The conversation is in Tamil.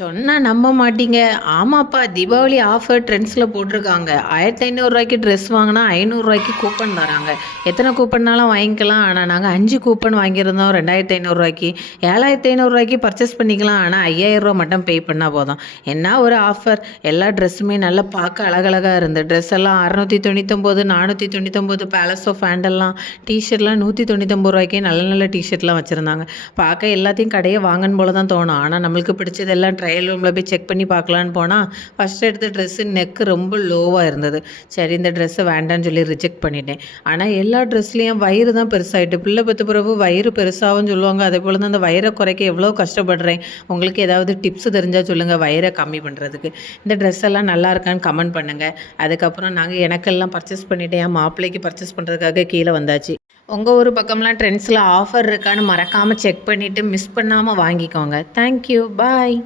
சொன்னா நம்ப மாட்டீங்க. ஆமாப்பா தீபாவளி ஆஃபர் ட்ரெண்ட்ஸ்ல போட்டிருக்காங்க. ரூ. 1500 ட்ரெஸ் வாங்குனா ரூ. 500 கூப்பன் தராங்க. எத்தன கூப்பன்னாலும் வாங்கிக்கலாம். ஆனா நாங்க 5 கூப்பன் வாங்கியிருந்தோம் ரூ. 2500 ரூ. 7500 பர்ச்சேஸ் பண்ணிக்கலாம். ஆனா ரூ. 5000 மட்டும் பே பண்ணா போதும். என்ன ஒரு ஆஃபர்! எல்லா ட்ரெஸ்ஸுமே நல்லா பார்க்க அழகழகா இருந்து. ட்ரெஸ் எல்லாம் 699, 499 பேலஸ் ஆஃப் ஃபேண்டெல்லாம் டீ-ஷர்ட்லாம் ரூ. 199 நல்ல நல்ல டீ-ஷர்ட்லாம் வச்சிருந்தாங்க. பார்க்க எல்லாத்தையும் கடையே வாங்கணும் போல தான் தோணும். ஆனா நம்மளுக்கு பிடிச்சதெல்லாம் ட்ரையல் ரூமில் போய் செக் பண்ணி பார்க்கலான்னு போனால் ஃபஸ்ட் எடுத்த ட்ரெஸ்ஸு நெக்கு ரொம்ப லோவாக இருந்தது. சரி இந்த ட்ரெஸ்ஸை வேண்டான்னு சொல்லி ரிஜெக்ட் பண்ணிட்டேன். ஆனால் எல்லா ட்ரெஸ்லேயும் வயிறு தான் பெருசாகிட்டு. பிள்ளை பெற்ற பிறகு வயிறு பெருசாகும்னு சொல்லுவாங்க. அதே போல் தான் அந்த வயிறை குறைக்க எவ்வளோ கஷ்டப்படுறேன். உங்களுக்கு ஏதாவது டிப்ஸ் தெரிஞ்சால் சொல்லுங்கள் வயிறை கம்மி பண்ணுறதுக்கு. இந்த ட்ரெஸ் எல்லாம் நல்லா இருக்கான்னு கமெண்ட் பண்ணுங்கள். அதுக்கப்புறம் நாங்கள் எனக்கெல்லாம் பர்ச்சேஸ் பண்ணிவிட்டேன். என் மாப்பிள்ளைக்கு பர்ச்சேஸ் பண்ணுறதுக்காக கீழே வந்தாச்சு. உங்கள் ஊர் பக்கம்லாம் ட்ரெண்ட்ஸில் ஆஃபர் இருக்கான்னு மறக்காமல் செக் பண்ணிவிட்டு மிஸ் பண்ணாமல் வாங்கிக்கோங்க. தேங்க்யூ. பாய்.